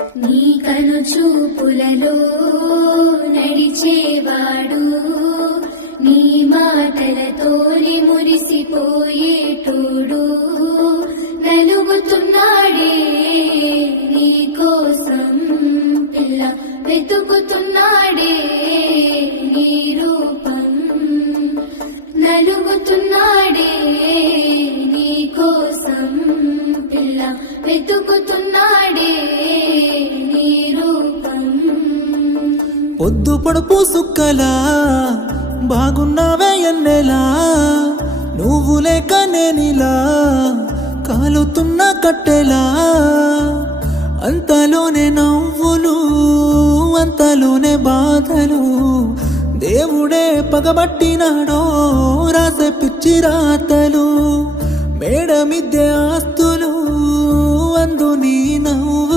నీ కను చూపులలో నడిచేవాడు, నీ మాటలతోనే మురిసిపోయేటోడు, నలుగుతున్నాడే నీ కోసం పిల్ల, వెతుకుతున్నాడే నీ రూపం, నలుగుతున్నాడే నీ కోసం పిల్ల, వెతుకుతున్నాడే నీ రూపం. పొద్దు పొడుపు సుక్కలా బాగున్నావే ఎన్నెలా, నువ్వు లేక నేనిలా కాలుతున్న కట్టెలా, అంతలోనే నవ్వులు అంతలోనే బాధలు, దేవుడే పగబట్టినాడో రాసే పిచ్చి రాతలు, మేడ మిద్దె ఆస్తులు అందు నీ నవ్వు